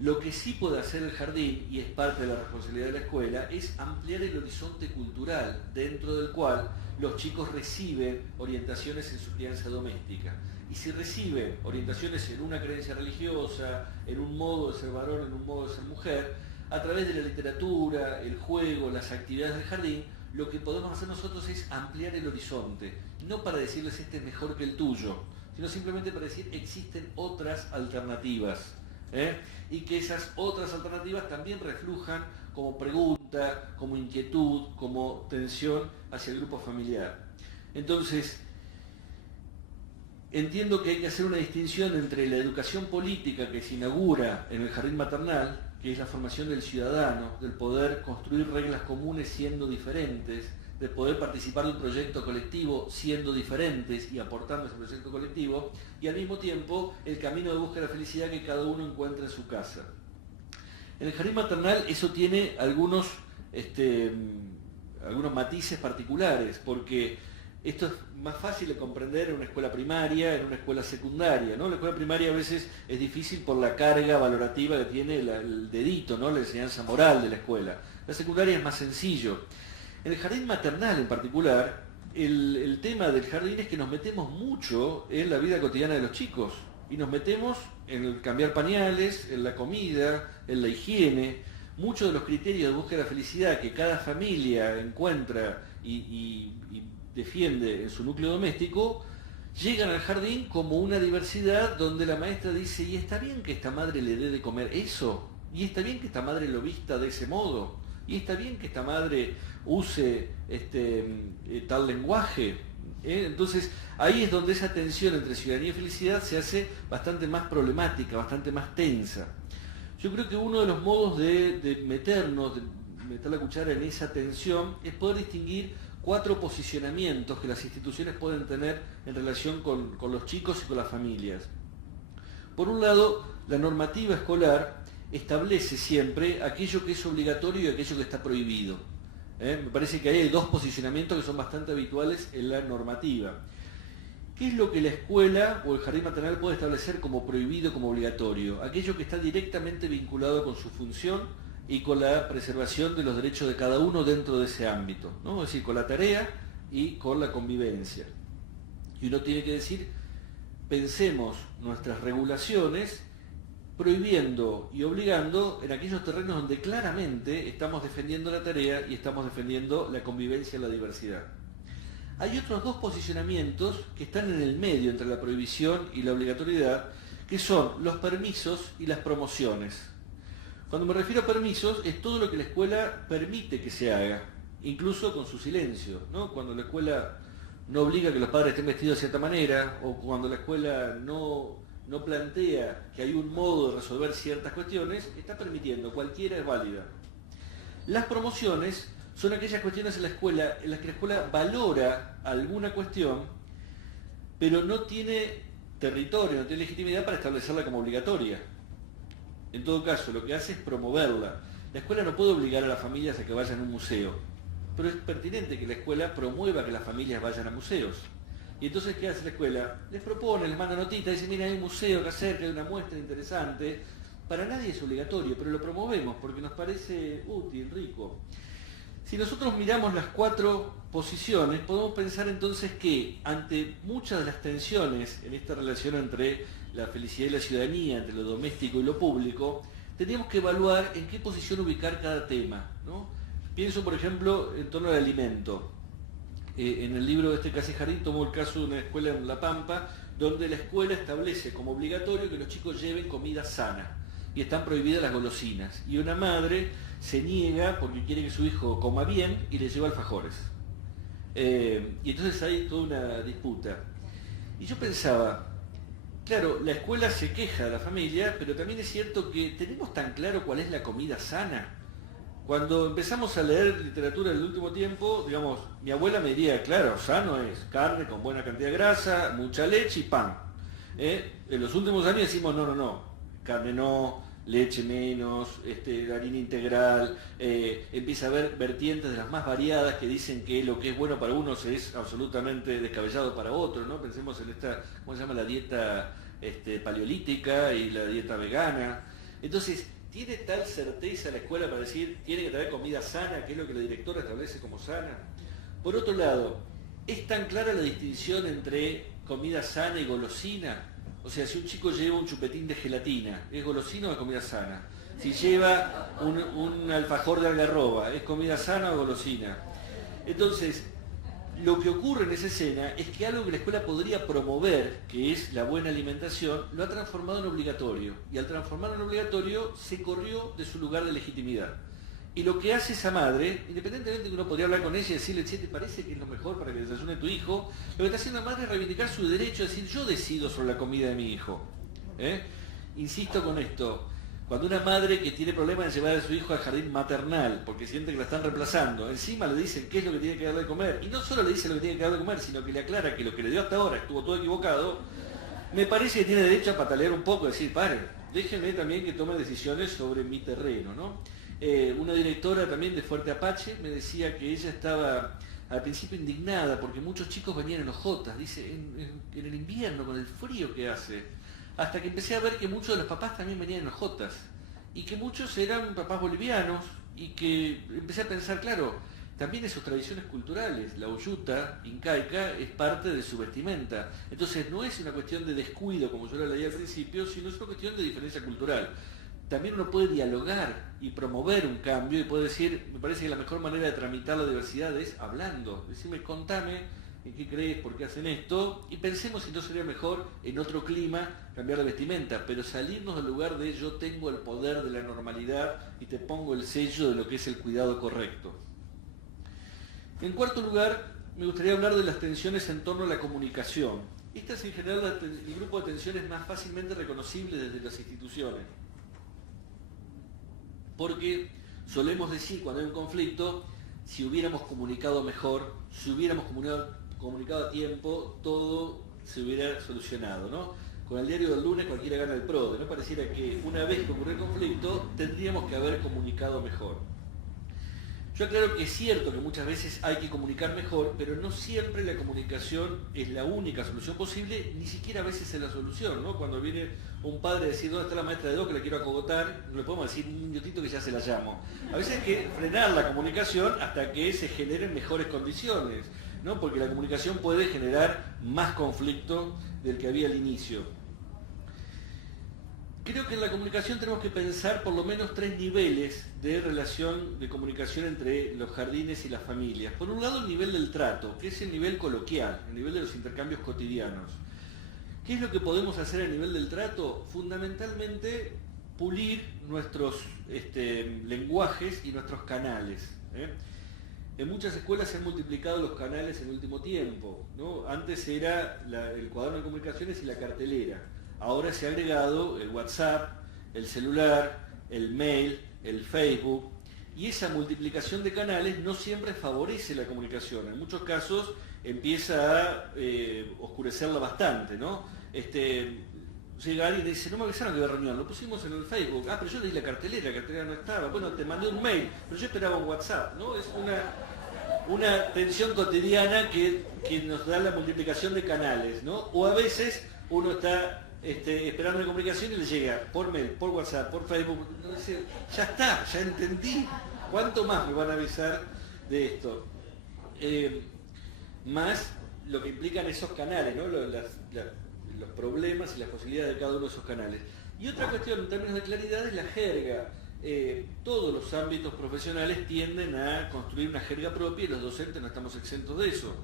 Lo que sí puede hacer el jardín, y es parte de la responsabilidad de la escuela, es ampliar el horizonte cultural dentro del cual los chicos reciben orientaciones en su crianza doméstica. Y si reciben orientaciones en una creencia religiosa, en un modo de ser varón, en un modo de ser mujer, a través de la literatura, el juego, las actividades del jardín, lo que podemos hacer nosotros es ampliar el horizonte, no para decirles este es mejor que el tuyo, sino simplemente para decir existen otras alternativas. Y que esas otras alternativas también reflujan como pregunta, como inquietud, como tensión hacia el grupo familiar. Entonces, entiendo que hay que hacer una distinción entre la educación política que se inaugura en el jardín maternal, que es la formación del ciudadano, del poder construir reglas comunes siendo diferentes, de poder participar de un proyecto colectivo siendo diferentes y aportando ese proyecto colectivo, y al mismo tiempo el camino de búsqueda de la felicidad que cada uno encuentra en su casa. En el jardín maternal eso tiene algunos matices particulares, porque esto es más fácil de comprender en una escuela primaria, en una escuela secundaria, ¿no? La escuela primaria a veces es difícil por la carga valorativa que tiene el dedito, ¿no? La enseñanza moral de la escuela. La secundaria es más sencillo. En el jardín maternal en particular, el tema del jardín es que nos metemos mucho en la vida cotidiana de los chicos y nos metemos en el cambiar pañales, en la comida, en la higiene. Muchos de los criterios de búsqueda de la felicidad que cada familia encuentra y defiende en su núcleo doméstico llegan al jardín como una diversidad donde la maestra dice, ¿y está bien que esta madre le dé de comer eso? ¿Y está bien que esta madre lo vista de ese modo? ¿Y está bien que esta madre use tal lenguaje? Entonces ahí es donde esa tensión entre ciudadanía y felicidad se hace bastante más problemática, bastante más tensa. Yo creo que uno de los modos de meter la cuchara en esa tensión es poder distinguir 4 posicionamientos que las instituciones pueden tener en relación con los chicos y con las familias. Por un lado, la normativa escolar establece siempre aquello que es obligatorio y aquello que está prohibido. Me parece que ahí hay 2 posicionamientos que son bastante habituales en la normativa. ¿Qué es lo que la escuela o el jardín maternal puede establecer como prohibido, como obligatorio? Aquello que está directamente vinculado con su función y con la preservación de los derechos de cada uno dentro de ese ámbito, ¿no? Es decir, con la tarea y con la convivencia. Y uno tiene que decir, pensemos nuestras regulaciones prohibiendo y obligando en aquellos terrenos donde claramente estamos defendiendo la tarea y estamos defendiendo la convivencia y la diversidad. Hay otros 2 posicionamientos que están en el medio entre la prohibición y la obligatoriedad, que son los permisos y las promociones. Cuando me refiero a permisos, es todo lo que la escuela permite que se haga, incluso con su silencio, ¿no? Cuando la escuela no obliga a que los padres estén vestidos de cierta manera, o cuando la escuela no plantea que hay un modo de resolver ciertas cuestiones, está permitiendo, cualquiera es válida. Las promociones son aquellas cuestiones en las que la escuela valora alguna cuestión, pero no tiene territorio, no tiene legitimidad para establecerla como obligatoria. En todo caso, lo que hace es promoverla. La escuela no puede obligar a las familias a que vayan a un museo, pero es pertinente que la escuela promueva que las familias vayan a museos. Y entonces, ¿qué hace la escuela? Les propone, les manda notitas, dice, mira, hay un museo que hacer, que hay una muestra interesante. Para nadie es obligatorio, pero lo promovemos porque nos parece útil, rico. Si nosotros miramos las 4 posiciones, podemos pensar entonces que ante muchas de las tensiones en esta relación entre la felicidad y la ciudadanía, entre lo doméstico y lo público, tendríamos que evaluar en qué posición ubicar cada tema, ¿no? Pienso, por ejemplo, en torno al alimento. En el libro de este Casa y Jardín tomó el caso de una escuela en La Pampa, donde la escuela establece como obligatorio que los chicos lleven comida sana y están prohibidas las golosinas. Y una madre se niega porque quiere que su hijo coma bien y le lleva alfajores. Y entonces hay toda una disputa. Y yo pensaba, claro, la escuela se queja de la familia, pero también es cierto que tenemos tan claro cuál es la comida sana. Cuando empezamos a leer literatura del último tiempo, digamos, mi abuela me diría, claro, sano es carne con buena cantidad de grasa, mucha leche y pan. En los últimos años decimos, no, carne no, leche menos, harina integral, empieza a haber vertientes de las más variadas que dicen que lo que es bueno para unos es absolutamente descabellado para otros, ¿no? Pensemos en esta, ¿cómo se llama? La dieta paleolítica y la dieta vegana. Entonces, ¿tiene tal certeza la escuela para decir, tiene que traer comida sana, que es lo que la directora establece como sana? Por otro lado, ¿es tan clara la distinción entre comida sana y golosina? O sea, si un chico lleva un chupetín de gelatina, ¿es golosina o es comida sana? Si lleva un alfajor de algarroba, ¿es comida sana o golosina? Entonces, lo que ocurre en esa escena es que algo que la escuela podría promover, que es la buena alimentación, lo ha transformado en obligatorio. Y al transformarlo en obligatorio, se corrió de su lugar de legitimidad. Y lo que hace esa madre, independientemente de que uno podría hablar con ella y decirle, che, ¿te parece que es lo mejor para que desayune tu hijo? Lo que está haciendo la madre es reivindicar su derecho a decir, yo decido sobre la comida de mi hijo. Insisto con esto, cuando una madre que tiene problemas en llevar a su hijo al jardín maternal, porque siente que la están reemplazando, encima le dicen qué es lo que tiene que darle de comer, y no solo le dice lo que tiene que darle de comer, sino que le aclara que lo que le dio hasta ahora estuvo todo equivocado, me parece que tiene derecho a patalear un poco, decir, paren, déjenme también que tome decisiones sobre mi terreno, ¿no? Una directora también de Fuerte Apache me decía que ella estaba al principio indignada porque muchos chicos venían en hojotas, dice, en el invierno, con el frío que hace, hasta que empecé a ver que muchos de los papás también venían en hojotas, y que muchos eran papás bolivianos, y que empecé a pensar, claro, también en sus tradiciones culturales, la uyuta incaica es parte de su vestimenta, entonces no es una cuestión de descuido, como yo lo leía al principio, sino es una cuestión de diferencia cultural. También uno puede dialogar y promover un cambio y puede decir, me parece que la mejor manera de tramitar la diversidad es hablando, decirme, contame en qué crees, por qué hacen esto, y pensemos si no sería mejor en otro clima cambiar de vestimenta, pero salirnos del lugar de yo tengo el poder de la normalidad y te pongo el sello de lo que es el cuidado correcto. En cuarto lugar, me gustaría hablar de las tensiones en torno a la comunicación. Esta es en general el grupo de tensiones más fácilmente reconocible desde las instituciones. Porque solemos decir cuando hay un conflicto, si hubiéramos comunicado mejor, si hubiéramos comunicado a tiempo, todo se hubiera solucionado, ¿no? Con el diario del lunes cualquiera gana el PRODE, ¿no? Pareciera que una vez que ocurrió el conflicto, tendríamos que haber comunicado mejor. Yo aclaro que es cierto que muchas veces hay que comunicar mejor, pero no siempre la comunicación es la única solución posible, ni siquiera a veces es la solución, ¿no? Cuando viene un padre a decir, ¿dónde está la maestra de 2 que la quiero acogotar? No le podemos decir un minutito que ya se la llamo. A veces hay que frenar la comunicación hasta que se generen mejores condiciones, ¿no? Porque la comunicación puede generar más conflicto del que había al inicio. Creo que en la comunicación tenemos que pensar por lo menos 3 niveles de relación de comunicación entre los jardines y las familias. Por un lado, el nivel del trato, que es el nivel coloquial, el nivel de los intercambios cotidianos. ¿Qué es lo que podemos hacer a nivel del trato? Fundamentalmente, pulir nuestros lenguajes y nuestros canales. En muchas escuelas se han multiplicado los canales en el último tiempo, ¿no? Antes era el cuaderno de comunicaciones y la cartelera. Ahora se ha agregado el WhatsApp, el celular, el mail, el Facebook, y esa multiplicación de canales no siempre favorece la comunicación. En muchos casos empieza a oscurecerla bastante, ¿no? Llega alguien y dice, no me avisaron que había reunión, lo pusimos en el Facebook, pero yo leí la cartelera no estaba, bueno, te mandé un mail, pero yo esperaba un WhatsApp, ¿no? Es una tensión cotidiana que nos da la multiplicación de canales, ¿no? O a veces uno está esperando la comunicación y le llega por mail, por WhatsApp, por Facebook, no dice, ya está, ya entendí, ¿cuánto más me van a avisar de esto? Más lo que implican esos canales, ¿no? Los problemas y las posibilidades de cada uno de esos canales. Y otra cuestión en términos de claridad es la jerga. Todos los ámbitos profesionales tienden a construir una jerga propia y los docentes no estamos exentos de eso.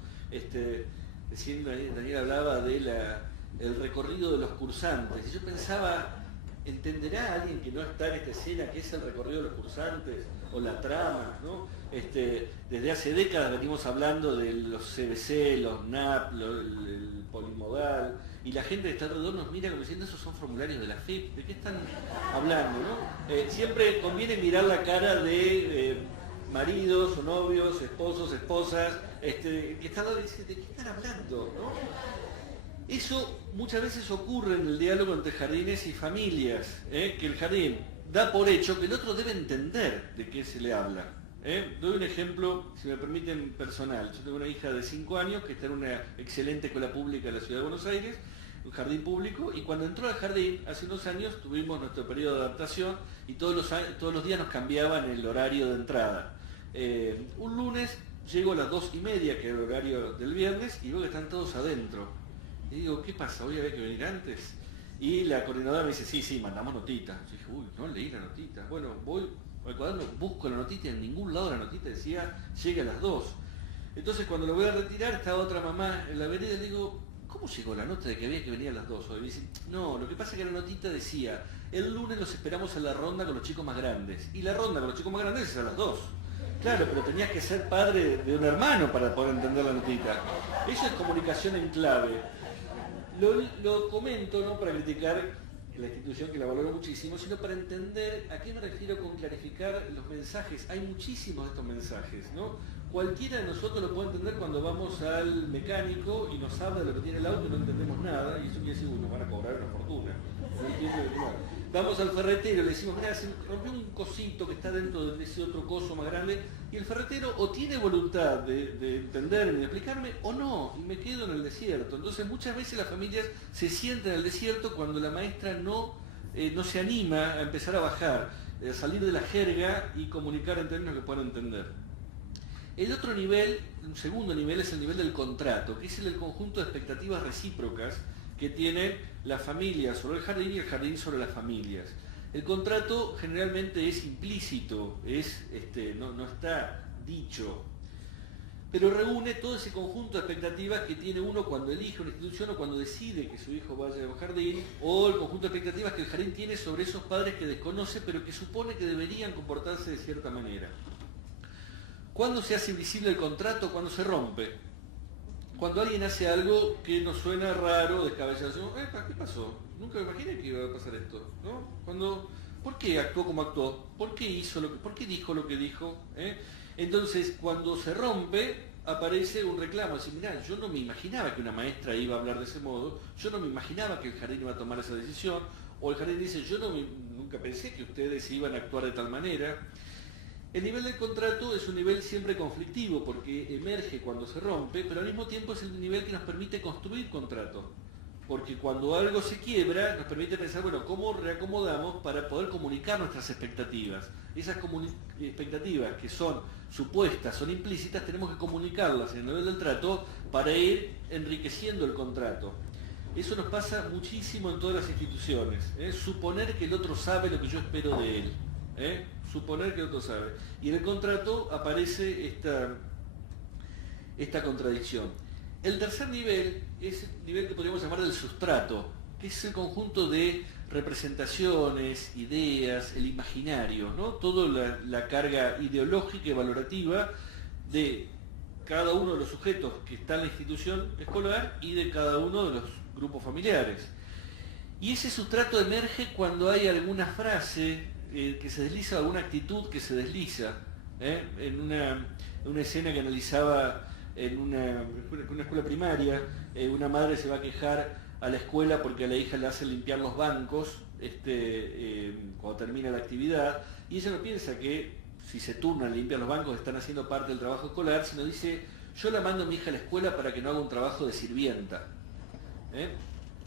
Daniel hablaba de el recorrido de los cursantes. Y yo pensaba, ¿entenderá alguien que no está en esta escena qué es el recorrido de los cursantes o la trama, ¿no? Desde hace décadas venimos hablando de los CBC, los NAP, el polimodal, y la gente que está alrededor nos mira como diciendo, esos son formularios de la FIP, ¿de qué están hablando, no? Siempre conviene mirar la cara de maridos o novios, esposos, esposas, que están y dicen, ¿de qué están hablando, no? Eso muchas veces ocurre en el diálogo entre jardines y familias, que el jardín da por hecho que el otro debe entender de qué se le habla. Doy un ejemplo, si me permiten, personal. Yo tengo una hija de 5 años que está en una excelente escuela pública de la Ciudad de Buenos Aires. un jardín público, y cuando entró al jardín, hace unos años, tuvimos nuestro periodo de adaptación y todos los días nos cambiaban el horario de entrada. Un lunes llego a las 2:30, que era el horario del viernes, y veo que están todos adentro. Y digo, ¿qué pasa? ¿Hoy había que venir antes? Y la coordinadora me dice, sí, mandamos notita. Yo dije, uy, no leí la notita. Bueno, voy al cuaderno, busco la notita y en ningún lado la notita decía, llega a las 2. Entonces cuando lo voy a retirar, estaba otra mamá en la vereda y le digo, ¿cómo llegó la nota de que había que venir a las 2 hoy? Y me dice, no, lo que pasa es que la notita decía, el lunes los esperamos en la ronda con los chicos más grandes. Y la ronda con los chicos más grandes es a las 2. Claro, pero tenías que ser padre de un hermano para poder entender la notita. Eso es comunicación en clave. Lo comento no para criticar la institución, que la valoro muchísimo, sino para entender a qué me refiero con clarificar los mensajes. Hay muchísimos de estos mensajes, ¿no? Cualquiera de nosotros lo puede entender cuando vamos al mecánico y nos habla de lo que tiene el auto y no entendemos nada, y eso quiere decir, nos van a cobrar una fortuna. No entiendo de qué va. Vamos al ferretero y le decimos, mira, se rompió un cosito que está dentro de ese otro coso más grande, y el ferretero o tiene voluntad de entenderme, de explicarme, o no, y me quedo en el desierto. Entonces muchas veces las familias se sienten en el desierto cuando la maestra no se anima a empezar a bajar, a salir de la jerga y comunicar en términos que puedan entender. El otro nivel, un segundo nivel, es el nivel del contrato, que es el conjunto de expectativas recíprocas que tienen las familias sobre el jardín y el jardín sobre las familias. El contrato generalmente es implícito, no está dicho, pero reúne todo ese conjunto de expectativas que tiene uno cuando elige una institución o cuando decide que su hijo vaya a un jardín, o el conjunto de expectativas que el jardín tiene sobre esos padres que desconoce pero que supone que deberían comportarse de cierta manera. ¿Cuándo se hace visible el contrato? Cuando se rompe. Cuando alguien hace algo que nos suena raro, descabellado, decimos, ¿qué pasó? Nunca me imaginé que iba a pasar esto, ¿no? ¿Por qué actuó como actuó? ¿Por qué dijo lo que dijo? Entonces, cuando se rompe, aparece un reclamo, decir, mirá, yo no me imaginaba que una maestra iba a hablar de ese modo, yo no me imaginaba que el jardín iba a tomar esa decisión, o el jardín dice, nunca pensé que ustedes iban a actuar de tal manera. El nivel del contrato es un nivel siempre conflictivo porque emerge cuando se rompe, pero al mismo tiempo es el nivel que nos permite construir contrato. Porque cuando algo se quiebra, nos permite pensar, bueno, ¿cómo reacomodamos para poder comunicar nuestras expectativas? Esas expectativas que son supuestas, son implícitas, tenemos que comunicarlas en el nivel del trato para ir enriqueciendo el contrato. Eso nos pasa muchísimo en todas las instituciones. Suponer que el otro sabe lo que yo espero de él. Suponer que el otro sabe. Y en el contrato aparece esta contradicción. El tercer nivel es el nivel que podríamos llamar del sustrato, que es el conjunto de representaciones, ideas, el imaginario, ¿no? Toda la carga ideológica y valorativa de cada uno de los sujetos que está en la institución escolar y de cada uno de los grupos familiares. Y ese sustrato emerge cuando hay alguna frase que se desliza, alguna actitud que se desliza. En una escena que analizaba en una escuela primaria, una madre se va a quejar a la escuela porque a la hija le hacen limpiar los bancos cuando termina la actividad, y ella no piensa que si se turnan a limpiar los bancos están haciendo parte del trabajo escolar, sino dice, yo la mando a mi hija a la escuela para que no haga un trabajo de sirvienta.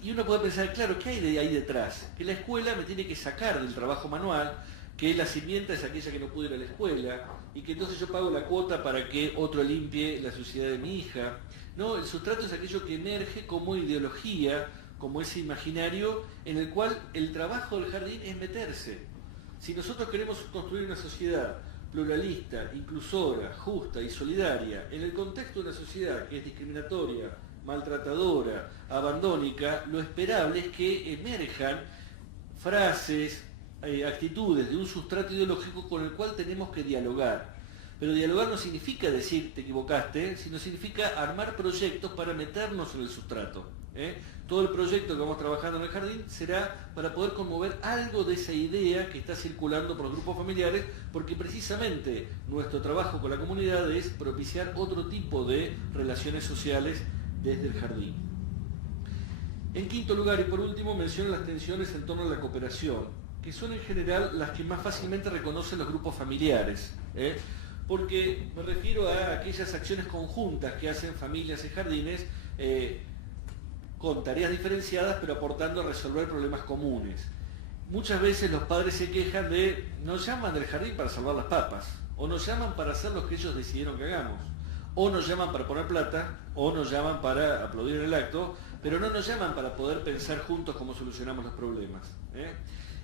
Y uno puede pensar, claro, ¿qué hay de ahí detrás? Que la escuela me tiene que sacar del trabajo manual, que la sirvienta es aquella que no pudo ir a la escuela, y que entonces yo pago la cuota para que otro limpie la suciedad de mi hija. No, el sustrato es aquello que emerge como ideología, como ese imaginario en el cual el trabajo del jardín es meterse. Si nosotros queremos construir una sociedad pluralista, inclusora, justa y solidaria, en el contexto de una sociedad que es discriminatoria, maltratadora, abandónica, lo esperable es que emerjan frases, actitudes de un sustrato ideológico con el cual tenemos que dialogar. Pero dialogar no significa decir te equivocaste, sino significa armar proyectos para meternos en el sustrato. Todo el proyecto que vamos trabajando en el jardín será para poder conmover algo de esa idea que está circulando por los grupos familiares, porque precisamente nuestro trabajo con la comunidad es propiciar otro tipo de relaciones sociales desde el jardín. En quinto lugar y por último menciono las tensiones en torno a la cooperación, que son en general las que más fácilmente reconocen los grupos familiares, porque me refiero a aquellas acciones conjuntas que hacen familias y jardines con tareas diferenciadas, pero aportando a resolver problemas comunes. Muchas veces los padres se quejan de, nos llaman del jardín para salvar las papas, o nos llaman para hacer lo que ellos decidieron que hagamos, o nos llaman para poner plata, o nos llaman para aplaudir en el acto, pero no nos llaman para poder pensar juntos cómo solucionamos los problemas.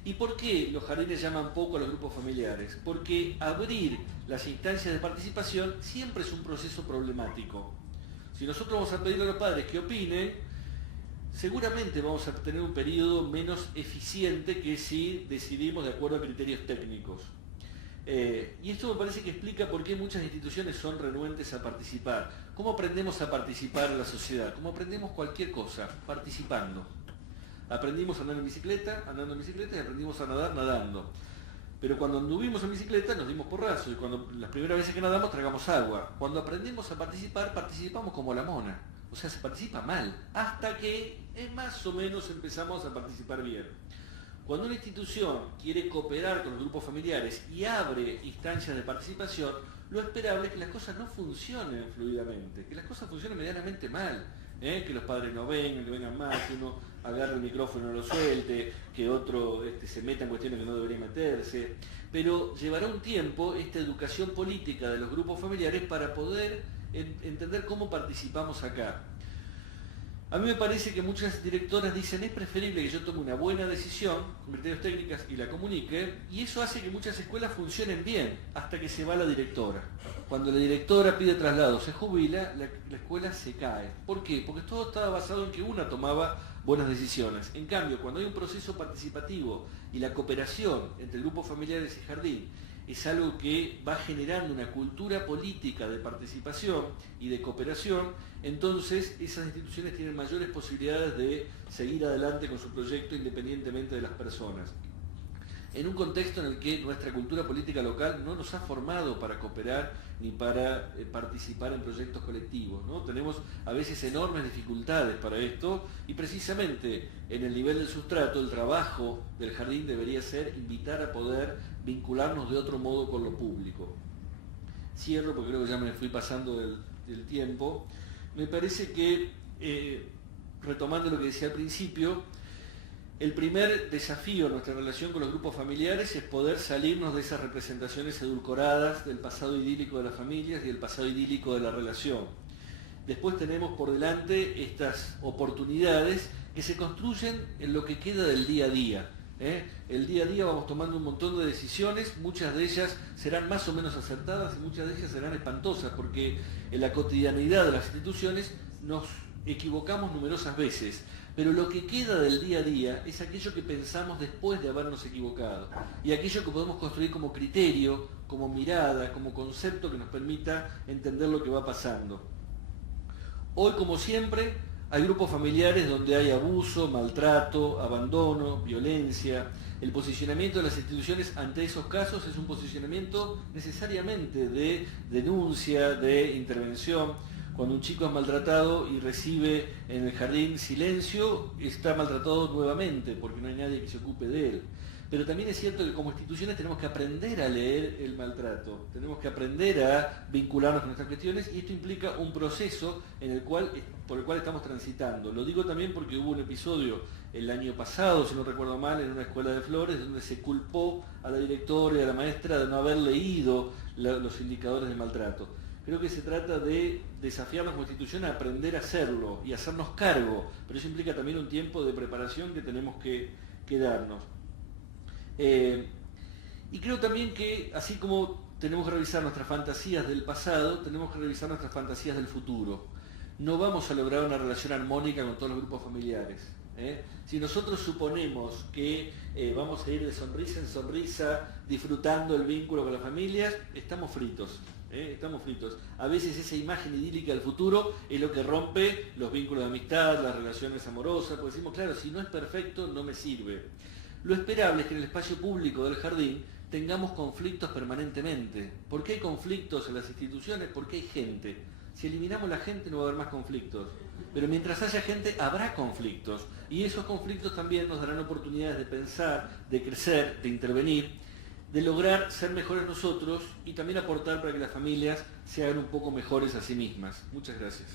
¿Y por qué los jardines llaman poco a los grupos familiares? Porque abrir las instancias de participación siempre es un proceso problemático. Si nosotros vamos a pedirle a los padres que opinen, seguramente vamos a tener un periodo menos eficiente que si decidimos de acuerdo a criterios técnicos. Y esto me parece que explica por qué muchas instituciones son renuentes a participar. ¿Cómo aprendemos a participar en la sociedad? ¿Cómo aprendemos cualquier cosa? Participando. Aprendimos a andar en bicicleta, andando en bicicleta, y aprendimos a nadar, nadando. Pero cuando anduvimos en bicicleta nos dimos porrazo, y cuando las primeras veces que nadamos tragamos agua. Cuando aprendemos a participar, participamos como la mona. O sea, se participa mal, hasta que más o menos empezamos a participar bien. Cuando una institución quiere cooperar con los grupos familiares y abre instancias de participación, lo esperable es que las cosas no funcionen fluidamente, que las cosas funcionen medianamente mal, que los padres no vengan, que vengan más, que uno agarre el micrófono y no lo suelte, que otro se meta en cuestiones que no debería meterse. Pero llevará un tiempo esta educación política de los grupos familiares para poder entender cómo participamos acá. A mí me parece que muchas directoras dicen es preferible que yo tome una buena decisión con criterios técnicos y la comunique, y eso hace que muchas escuelas funcionen bien hasta que se va la directora. Cuando la directora pide traslado, se jubila, la escuela se cae. ¿Por qué? Porque todo estaba basado en que una tomaba buenas decisiones. En cambio, cuando hay un proceso participativo y la cooperación entre grupos familiares y jardín es algo que va generando una cultura política de participación y de cooperación, entonces esas instituciones tienen mayores posibilidades de seguir adelante con su proyecto independientemente de las personas. En un contexto en el que nuestra cultura política local no nos ha formado para cooperar ni para participar en proyectos colectivos, ¿no? Tenemos a veces enormes dificultades para esto, y precisamente en el nivel del sustrato el trabajo del jardín debería ser invitar a poder vincularnos de otro modo con lo público. Cierro porque creo que ya me fui pasando del tiempo. Me parece que, retomando lo que decía al principio, el primer desafío en nuestra relación con los grupos familiares es poder salirnos de esas representaciones edulcoradas del pasado idílico de las familias y del pasado idílico de la relación. Después tenemos por delante estas oportunidades que se construyen en lo que queda del día a día. El día a día vamos tomando un montón de decisiones, muchas de ellas serán más o menos acertadas y muchas de ellas serán espantosas, porque en la cotidianidad de las instituciones nos equivocamos numerosas veces. Pero lo que queda del día a día es aquello que pensamos después de habernos equivocado, y aquello que podemos construir como criterio, como mirada, como concepto que nos permita entender lo que va pasando. Hoy, como siempre, hay grupos familiares donde hay abuso, maltrato, abandono, violencia. El posicionamiento de las instituciones ante esos casos es un posicionamiento necesariamente de denuncia, de intervención. Cuando un chico es maltratado y recibe en el jardín silencio, está maltratado nuevamente porque no hay nadie que se ocupe de él. Pero también es cierto que como instituciones tenemos que aprender a leer el maltrato, tenemos que aprender a vincularnos con nuestras cuestiones, y esto implica un proceso por el cual estamos transitando. Lo digo también porque hubo un episodio el año pasado, si no recuerdo mal, en una escuela de Flores, donde se culpó a la directora y a la maestra de no haber leído los indicadores de maltrato. Creo que se trata de desafiarnos como institución a aprender a hacerlo y hacernos cargo, pero eso implica también un tiempo de preparación que tenemos que darnos. Y creo también que, así como tenemos que revisar nuestras fantasías del pasado, tenemos que revisar nuestras fantasías del futuro. No vamos a lograr una relación armónica con todos los grupos familiares. Si nosotros suponemos que vamos a ir de sonrisa en sonrisa disfrutando el vínculo con las familias, estamos fritos. Estamos fritos. A veces esa imagen idílica del futuro es lo que rompe los vínculos de amistad, las relaciones amorosas, porque decimos, claro, si no es perfecto, no me sirve. Lo esperable es que en el espacio público del jardín tengamos conflictos permanentemente. ¿Por qué hay conflictos en las instituciones? Porque hay gente. Si eliminamos la gente no va a haber más conflictos. Pero mientras haya gente habrá conflictos. Y esos conflictos también nos darán oportunidades de pensar, de crecer, de intervenir, de lograr ser mejores nosotros y también aportar para que las familias se hagan un poco mejores a sí mismas. Muchas gracias.